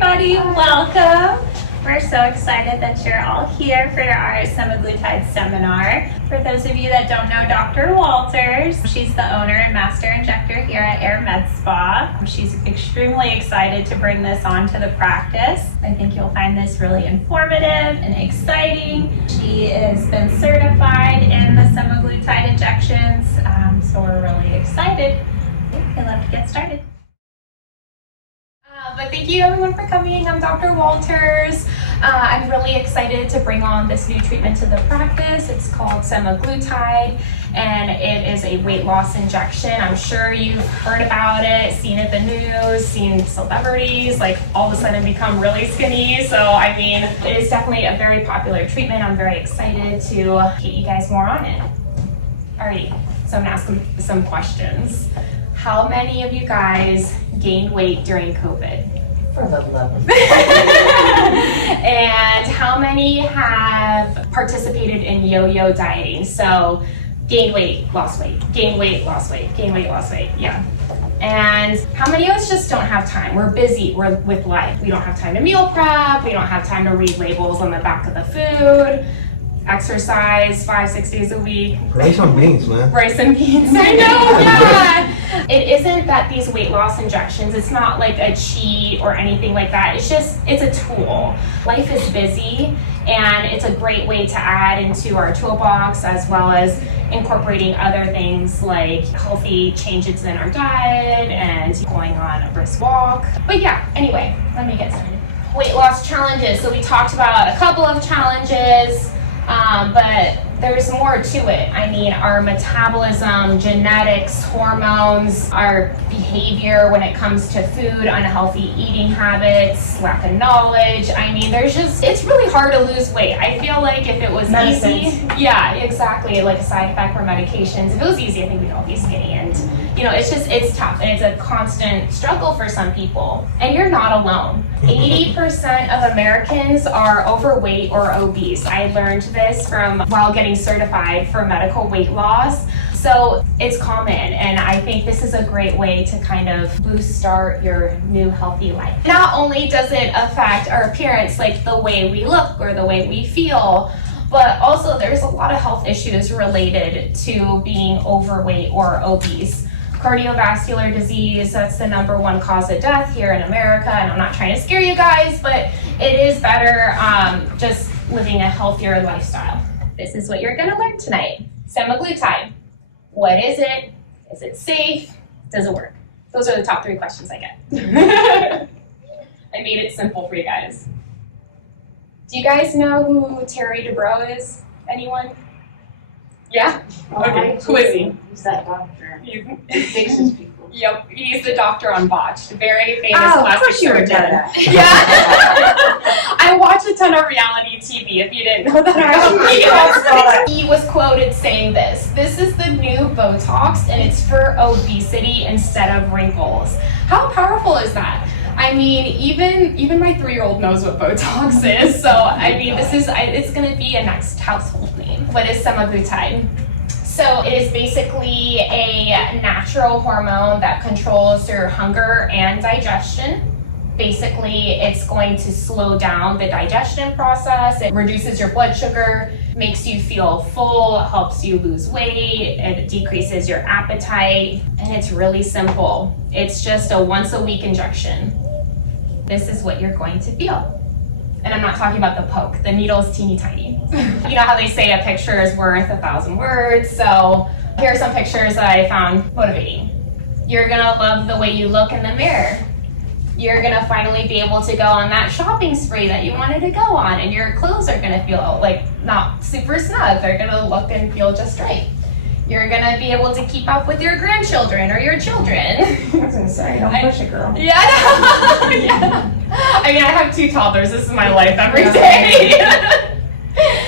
everybody, welcome. We're so excited that you're all here for our semaglutide seminar. For those of you that don't know Dr. Walters, she's the owner and master injector here at MedSpa. She's extremely excited to bring this onto the practice. I think you'll find this really informative and exciting. She has been certified in the semaglutide injections, so we're really excited. Okay, let's get started. But thank you everyone for coming. I'm Dr. Walters. I'm really excited to bring on this new treatment to the practice. It's called semaglutide, and it is a weight loss injection. I'm sure you've heard about it, seen it in the news, seen celebrities like all of a sudden become really skinny. So I mean, it is definitely a very popular treatment. I'm very excited to get you guys more on it. Alright, so I'm gonna ask some questions. How many of you guys gained weight during COVID? For the love of And how many have participated in yo-yo dieting? So gained weight, lost weight, gained weight, lost weight, gained weight, lost weight, yeah. And how many of us just don't have time? We're busy, we're with life. We don't have time to meal prep, we don't have time to read labels on the back of the food, exercise 5-6 days a week. Rice and beans, man. Rice and beans, I know, yeah. It isn't that these weight loss injections, it's not like a cheat or anything like that. It's just, it's a tool. Life is busy, and it's a great way to add into our toolbox, as well as incorporating other things like healthy changes in our diet and going on a brisk walk. But yeah, anyway, let me get started. Weight loss challenges. So we talked about a couple of challenges. But there's more to it. I mean, our metabolism, genetics, hormones, our behavior when it comes to food, unhealthy eating habits, lack of knowledge. I mean, it's really hard to lose weight. I feel like if it was easy, yeah, exactly, like a side effect for medications. If it was easy, I think we'd all be skinny. And, you know, it's tough, and it's a constant struggle for some people. And you're not alone. 80% of Americans are overweight or obese. I learned this while getting certified for medical weight loss. So it's common, and I think this is a great way to kind of start your new healthy life. Not only does it affect our appearance, like the way we look or the way we feel, but also there's a lot of health issues related to being overweight or obese. Cardiovascular disease, that's the #1 cause of death here in America, and I'm not trying to scare you guys, but it is better just living a healthier lifestyle. This is what you're gonna learn tonight. Semaglutide. What is it? Is it safe? Does it work? Those are the top 3 questions I get. I made it simple for you guys. Do you guys know who Terry Dubrow is? Anyone? Yeah? Okay, who is he? Who's that doctor? He fixes people. Yep, he's the doctor on Botched. Very famous plastic surgeon. Yeah. I watch a ton of reality TV, if you didn't know that. He was quoted saying this: "This is the new Botox, and it's for obesity instead of wrinkles." How powerful is that? I mean, even my 3-year-old knows what Botox is. So I mean, it's going to be a next household name. What is semaglutide? So it is basically a natural hormone that controls your hunger and digestion. Basically, it's going to slow down the digestion process. It reduces your blood sugar, makes you feel full, helps you lose weight, it decreases your appetite, and it's really simple. It's just a once-a-week injection. This is what you're going to feel. And I'm not talking about the poke. The needle is teeny tiny. You know how they say a picture is worth 1,000 words? So here are some pictures that I found motivating. You're gonna love the way you look in the mirror. You're gonna finally be able to go on that shopping spree that you wanted to go on, and your clothes are gonna feel like not super snug. They're gonna look and feel just right. You're gonna be able to keep up with your grandchildren or your children. I was gonna say, don't push it, girl. Yeah. Yeah. I mean, I have 2 toddlers. This is my life every day.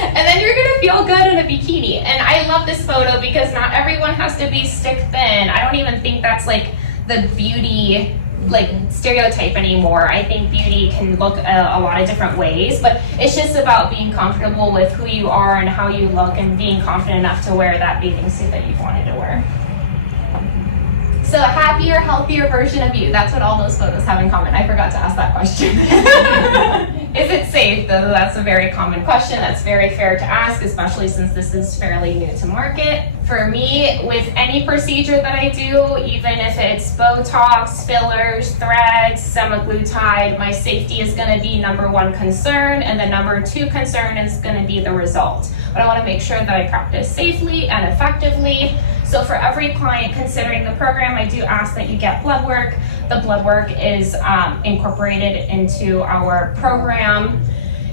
And then you're gonna feel good in a bikini. And I love this photo because not everyone has to be stick thin. I don't even think that's like the beauty like stereotype anymore. I think beauty can look a lot of different ways, but it's just about being comfortable with who you are and how you look, and being confident enough to wear that bathing suit that you wanted to wear. So a happier, healthier version of you. That's what all those photos have in common. I forgot to ask that question. Is it safe? Though that's a very common question. That's very fair to ask, especially since this is fairly new to market. For me, with any procedure that I do, even if it's Botox, fillers, threads, semaglutide, my safety is going to be number one concern, and the number two concern is going to be the result. But I want to make sure that I practice safely and effectively. So for every client considering the program, I do ask that you get blood work. The blood work is incorporated into our program,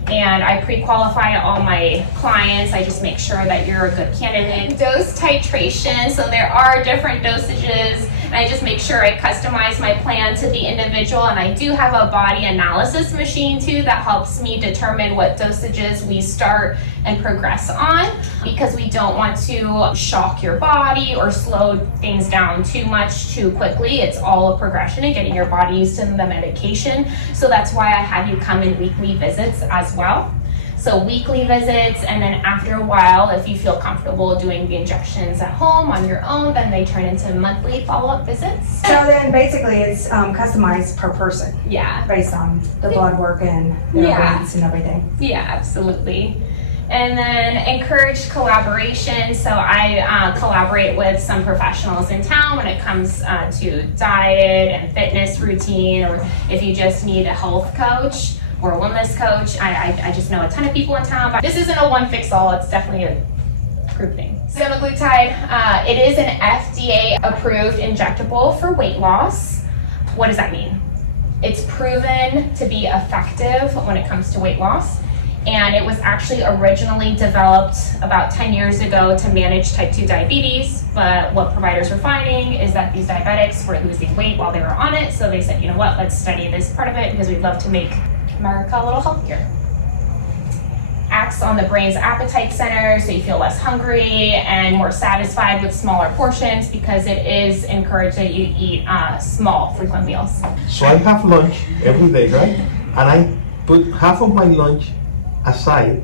and I pre-qualify all my clients. I just make sure that you're a good candidate. Dose titration, so there are different dosages, and I just make sure I customize my plan to the individual, and I do have a body analysis machine too that helps me determine what dosages we start and progress on, because we don't want to shock your body or slow things down too much too quickly. It's all a progression in getting your body used to the medication. So that's why I have you come in weekly visits as well. So weekly visits, and then after a while, if you feel comfortable doing the injections at home on your own, then they turn into monthly follow-up visits. So then basically it's customized per person Yeah, based on the blood work and their weights and everything. yeah, absolutely. And then encourage collaboration. So I collaborate with some professionals in town when it comes to diet and fitness routine, or if you just need a health coach or a wellness coach. I just know a ton of people in town, but this isn't a one fix all, it's definitely a group thing. Semaglutide, it is an FDA approved injectable for weight loss. What does that mean? It's proven to be effective when it comes to weight loss. And it was actually originally developed about 10 years ago to manage type 2 diabetes. But what providers were finding is that these diabetics were losing weight while they were on it. So they said, you know what, let's study this part of it because we'd love to make America a little healthier. Acts on the brain's appetite center, so you feel less hungry and more satisfied with smaller portions, because it is encouraged that you eat small, frequent meals. So I have lunch every day, right? And I put half of my lunch aside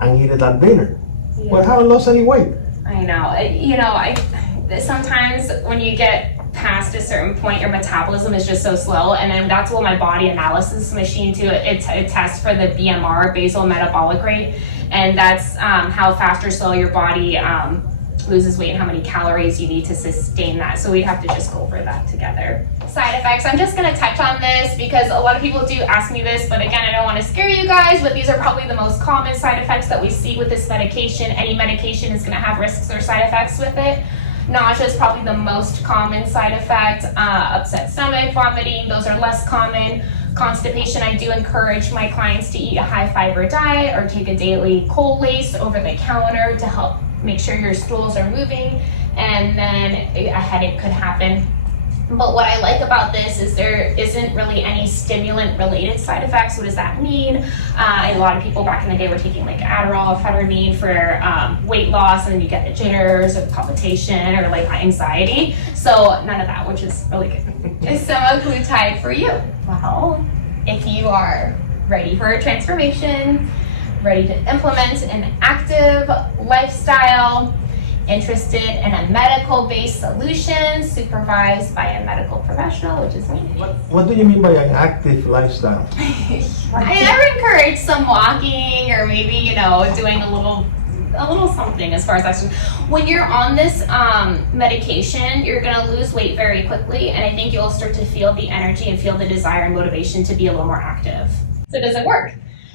and eat it at dinner. Yeah. But I haven't lost any weight. I know. Sometimes when you get past a certain point, your metabolism is just so slow, and then that's what my body analysis machine too. It tests for the BMR, basal metabolic rate, and that's how fast or slow your body loses weight and how many calories you need to sustain that. So we'd have to just go over that together. Side effects, I'm just gonna touch on this because a lot of people do ask me this, but again, I don't wanna scare you guys, but these are probably the most common side effects that we see with this medication. Any medication is gonna have risks or side effects with it. Nausea is probably the most common side effect. Upset stomach, vomiting, those are less common. Constipation, I do encourage my clients to eat a high fiber diet or take a daily cold lace over the counter to help make sure your stools are moving, and then a headache could happen. But what I like about this is there isn't really any stimulant related side effects. What does that mean? A lot of people back in the day were taking like Adderall, ephedrine for weight loss, and then you get the jitters or the palpitation or like anxiety. So none of that, which is really good. Is semaglutide for you? Well, if you are ready for a transformation, ready to implement an active lifestyle, interested in a medical-based solution supervised by a medical professional, which is me. What do you mean by an active lifestyle? I never encourage some walking or maybe, doing a little something as far as that's. When you're on this medication, you're gonna lose weight very quickly, and I think you'll start to feel the energy and feel the desire and motivation to be a little more active. So does it work?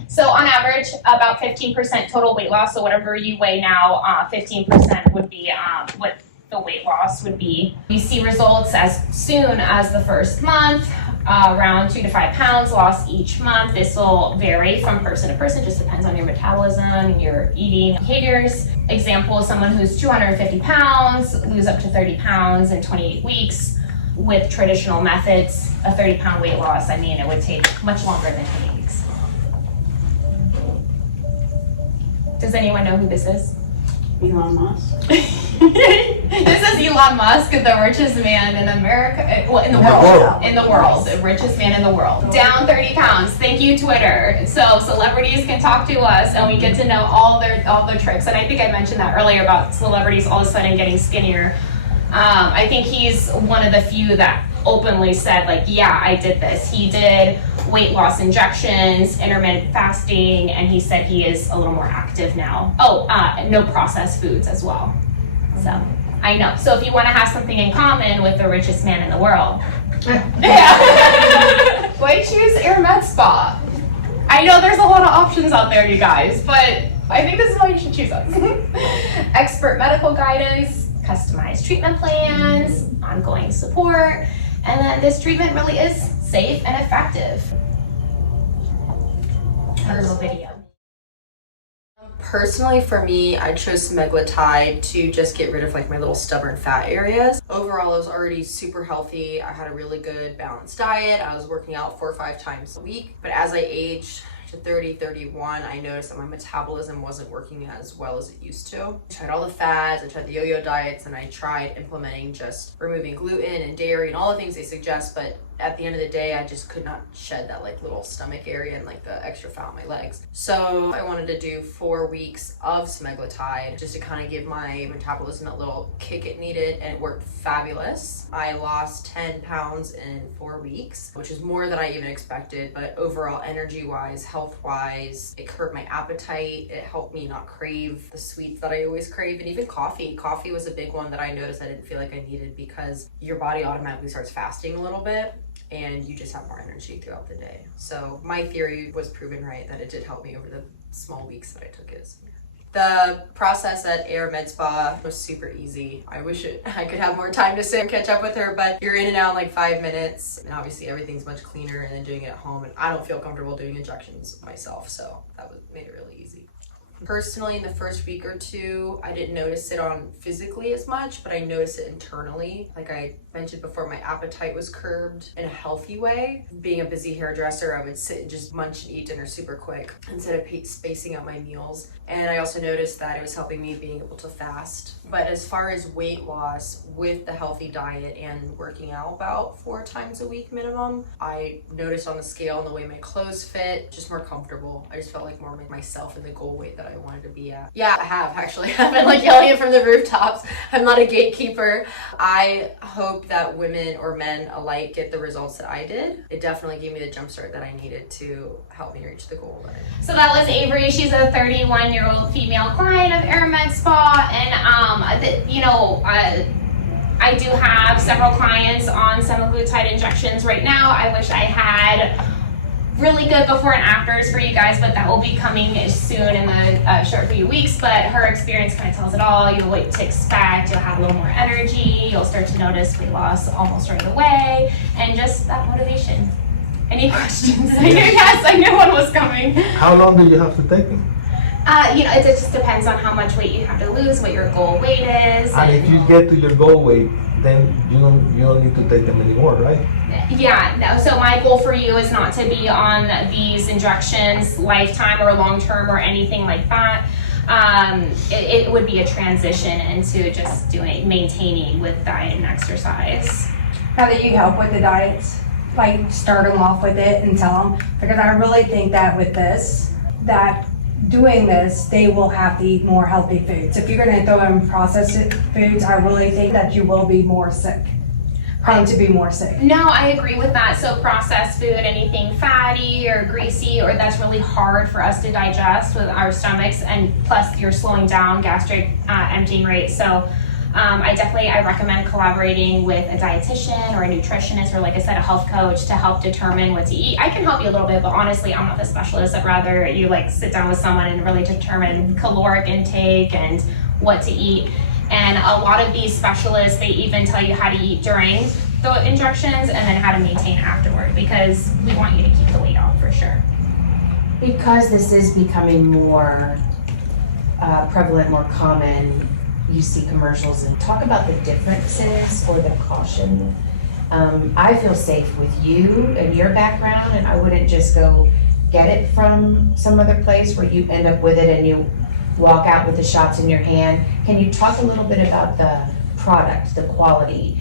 So on average, about 15% total weight loss. So whatever you weigh now, 15% would be what the weight loss would be. You see results as soon as the first month, around 2 to 5 pounds lost each month. This will vary from person to person, just depends on your metabolism and your eating behaviors. Example, someone who's 250 pounds, lose up to 30 pounds in 28 weeks. With traditional methods, a 30-pound weight loss, it would take much longer than 28 weeks. Does anyone know who this is? Elon Musk. This is Elon Musk, the richest man in America, well, in the world, the richest man in the world. Down 30 pounds. Thank you, Twitter. So celebrities can talk to us, and we get to know all their tricks. And I think I mentioned that earlier about celebrities all of a sudden getting skinnier. I think he's one of the few that openly said, like, yeah, I did this. He did weight loss injections, intermittent fasting, and he said he is a little more active now. Oh, no processed foods as well. So I know. So if you want to have something in common with the richest man in the world, yeah. Why choose MedSpa? I know there's a lot of options out there, you guys, but I think this is why you should choose us. Expert medical guidance, customized treatment plans, ongoing support, and then this treatment really is safe and effective. A little video. Personally, for me, I chose semaglutide to just get rid of like my little stubborn fat areas. Overall, I was already super healthy. I had a really good balanced diet. I was working out 4 or 5 times a week. But as I aged to 30, 31, I noticed that my metabolism wasn't working as well as it used to. I tried all the fads, I tried the yo-yo diets, and I tried implementing just removing gluten and dairy and all the things they suggest, but at the end of the day, I just could not shed that like little stomach area and like the extra fat on my legs. So I wanted to do 4 weeks of semaglutide just to kind of give my metabolism that little kick it needed, and it worked fabulous. I lost 10 pounds in 4 weeks, which is more than I even expected, but overall energy-wise, health-wise, it hurt my appetite. It helped me not crave the sweets that I always crave, and even coffee. Coffee was a big one that I noticed I didn't feel like I needed because your body automatically starts fasting a little bit, and you just have more energy throughout the day. So my theory was proven right, that it did help me over the small weeks that I took it. The process at MedSpa was super easy. I wish I could have more time to sit and catch up with her, but you're in and out in like 5 minutes, and obviously everything's much cleaner than doing it at home, and I don't feel comfortable doing injections myself, so that made it really easy. Personally, in the first week or 2, I didn't notice it on physically as much, but I noticed it internally. Like I mentioned before, my appetite was curbed in a healthy way. Being a busy hairdresser, I would sit and just munch and eat dinner super quick instead of spacing out my meals. And I also noticed that it was helping me being able to fast. But as far as weight loss with the healthy diet and working out about 4 times a week minimum, I noticed on the scale and the way my clothes fit, just more comfortable. I just felt like more like myself and the goal weight that I wanted to be at. Yeah, I have actually. I've been like yelling it from the rooftops. I'm not a gatekeeper. I hope that women or men alike get the results that I did. It definitely gave me the jumpstart that I needed to help me reach the goal. So that was Avery. She's a 31-year-old female client of MedSpa, and I do have several clients on semaglutide injections right now. I wish I had really good before and afters for you guys, but that will be coming soon in the short few weeks. But her experience kind of tells it all. You'll what to expect. You'll have a little more energy. You'll start to notice weight loss almost right away, and just that motivation. Any questions? Yes, I knew one was coming. How long do you have to take them? It just depends on how much weight you have to lose, what your goal weight is. And if you get to your goal weight, then you don't need to take them anymore, right? Yeah, no. So my goal for you is not to be on these injections lifetime or long term or anything like that. It would be a transition into just maintaining with diet and exercise. How do you help with the diets? Like start them off with it and tell them, because I really think that with this, that doing this, they will have to eat more healthy foods. If you're going to throw in processed foods, I really think that you will be more sick. Prone to be more sick. No, I agree with that. So processed food, anything fatty or greasy, or that's really hard for us to digest with our stomachs, and plus you're slowing down gastric emptying rate. So I recommend collaborating with a dietitian or a nutritionist, or like I said, a health coach to help determine what to eat. I can help you a little bit, but honestly, I'm not the specialist. I'd rather you sit down with someone and really determine caloric intake and what to eat. And a lot of these specialists, they even tell you how to eat during the injections and then how to maintain afterward, because we want you to keep the weight off for sure. Because this is becoming more prevalent, more common, you see commercials and talk about the differences or the caution. I feel safe with you and your background, and I wouldn't just go get it from some other place where you end up with it and you walk out with the shots in your hand. Can you talk a little bit about the product, the quality?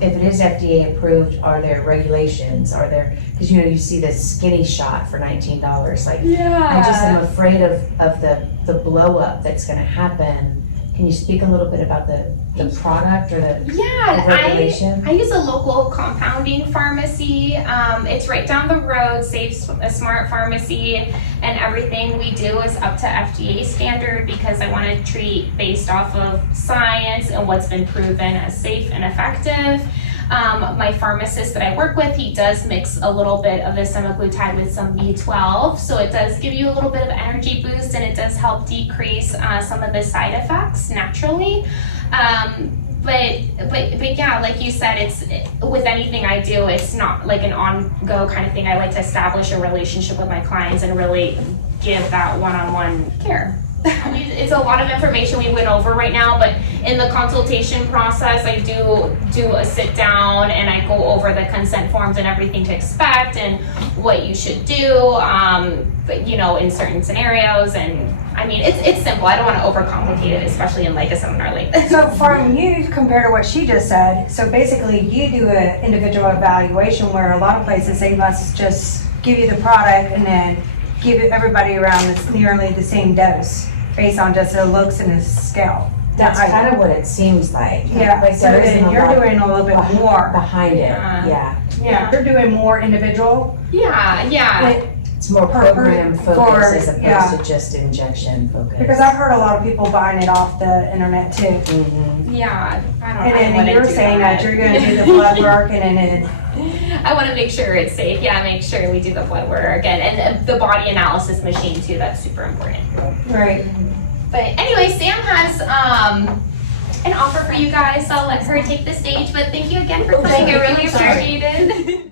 If it is FDA approved, are there regulations? Are there, because you see this skinny shot for $19. I just am afraid of the blow up that's going to happen. Can you speak a little bit about the the product or the Yeah, regulation? I use a local compounding pharmacy. It's right down the road, a smart pharmacy, and everything we do is up to FDA standard because I want to treat based off of science and what's been proven as safe and effective. My pharmacist that I work with, he does mix a little bit of the semaglutide with some B12, so it does give you a little bit of energy boost and it does help decrease some of the side effects naturally. But yeah, like you said, it's with anything I do, it's not like an on-go kind of thing. I like to establish a relationship with my clients and really give that one-on-one care. It's a lot of information we went over right now, but in the consultation process, I do a sit down and I go over the consent forms and everything to expect and what you should do, but you know, in certain scenarios. And I mean, it's simple. I don't want to overcomplicate it, especially in like a seminar like this. So from you compared to what she just said, so basically you do an individual evaluation where a lot of places they must just give you the product and then give it everybody around this nearly the same dose based on just their looks and the scale. That's kind of what it seems like. Yeah, Like so there isn't then a you're lot doing a little bit more. behind it, Yeah. yeah. You're doing more individual. Yeah. It's more program for- focused as opposed yeah. to just injection focused. Because I've heard a lot of people buying it off the internet too. Mhm. Yeah, I don't And then wouldn't you're do saying that you're gonna do the blood work and then I want to make sure it's safe. Yeah, make sure we do the blood work and the body analysis machine too. That's super important. right. But anyway, Sam has an offer for you guys, so I'll let her take the stage. But thank you again for coming. I really appreciate it.